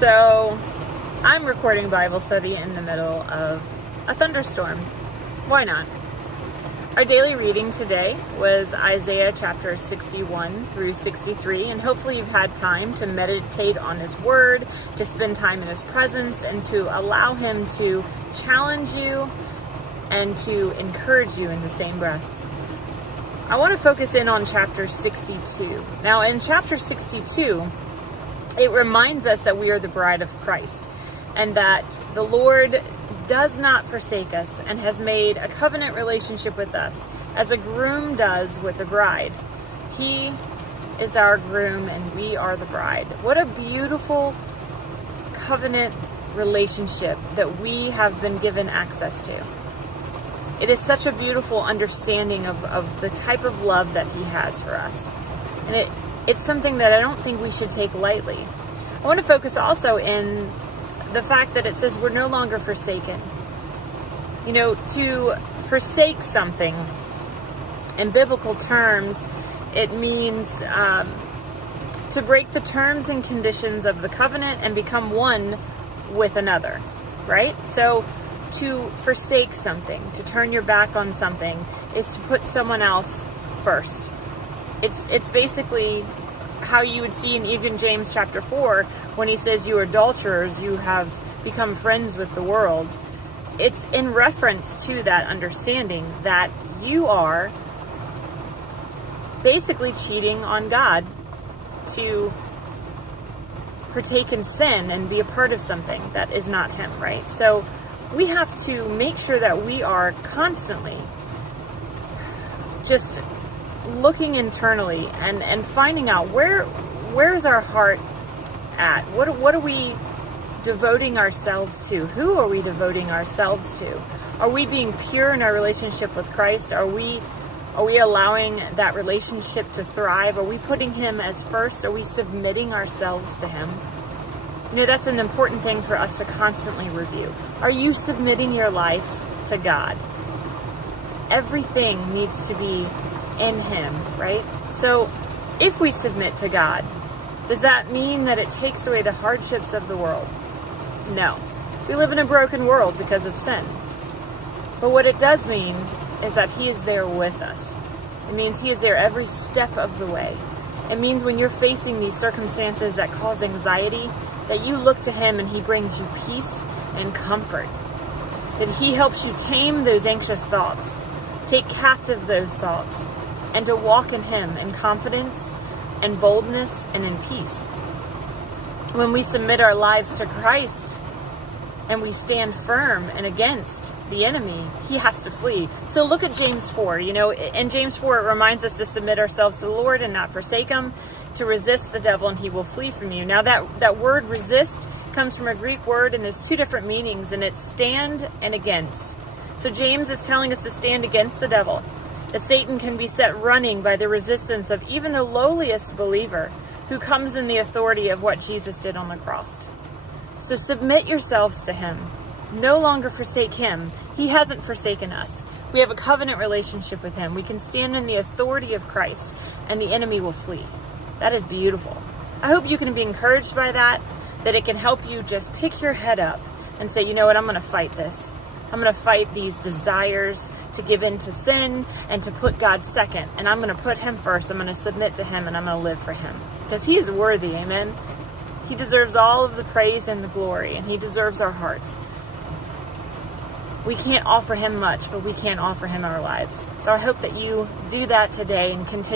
So I'm recording Bible study in the middle of a thunderstorm. Why not? Our daily reading today was Isaiah chapter 61 through 63, and hopefully you've had time to meditate on His Word, to spend time in His presence, and to allow Him to challenge you and to encourage you in the same breath. I want to focus in on chapter 62. Now, in chapter 62, it reminds us that we are the bride of Christ, and that the Lord does not forsake us and has made a covenant relationship with us as a groom does with the bride. He is our groom and we are the bride. What a beautiful covenant relationship that we have been given access to. It is such a beautiful understanding of the type of love that He has for us. And it's something that I don't think we should take lightly. I want to focus also in the fact that it says we're no longer forsaken. You know, to forsake something, in biblical terms, it means to break the terms and conditions of the covenant and become one with another, right? So to forsake something, to turn your back on something, is to put someone else first. It's basically how you would see in even James chapter 4, when he says, you adulterers, you have become friends with the world. It's in reference to that understanding that you are basically cheating on God to partake in sin and be a part of something that is not Him, right? So we have to make sure that we are constantly just looking internally and finding out where's our heart at? What are we devoting ourselves to? Who are we devoting ourselves to? Are we being pure in our relationship with Christ? Are we allowing that relationship to thrive? Are we putting Him as first? Are we submitting ourselves to Him? You know, that's an important thing for us to constantly review. Are you submitting your life to God? Everything needs to be in Him, right? So if we submit to God, does that mean that it takes away the hardships of the world? No. We live in a broken world because of sin. But what it does mean is that He is there with us. It means He is there every step of the way. It means when you're facing these circumstances that cause anxiety, that you look to Him and He brings you peace and comfort. That He helps you tame those anxious thoughts, take captive those thoughts, and to walk in Him in confidence and boldness and in peace. When we submit our lives to Christ and we stand firm and against the enemy, he has to flee. So look at James 4. You know, in James 4, it reminds us to submit ourselves to the Lord and not forsake Him, to resist the devil and he will flee from you. Now that word resist comes from a Greek word, and there's two different meanings, and it's stand and against. So James is telling us to stand against the devil, that Satan can be set running by the resistance of even the lowliest believer who comes in the authority of what Jesus did on the cross. So submit yourselves to Him. No longer forsake Him. He hasn't forsaken us. We have a covenant relationship with Him. We can stand in the authority of Christ, and the enemy will flee. That is beautiful. I hope you can be encouraged by that it can help you just pick your head up and say, you know what, I'm going to fight this. I'm going to fight these desires to give in to sin and to put God second. And I'm going to put Him first. I'm going to submit to Him and I'm going to live for Him. Because He is worthy, amen? He deserves all of the praise and the glory, and He deserves our hearts. We can't offer Him much, but we can offer Him our lives. So I hope that you do that today and continue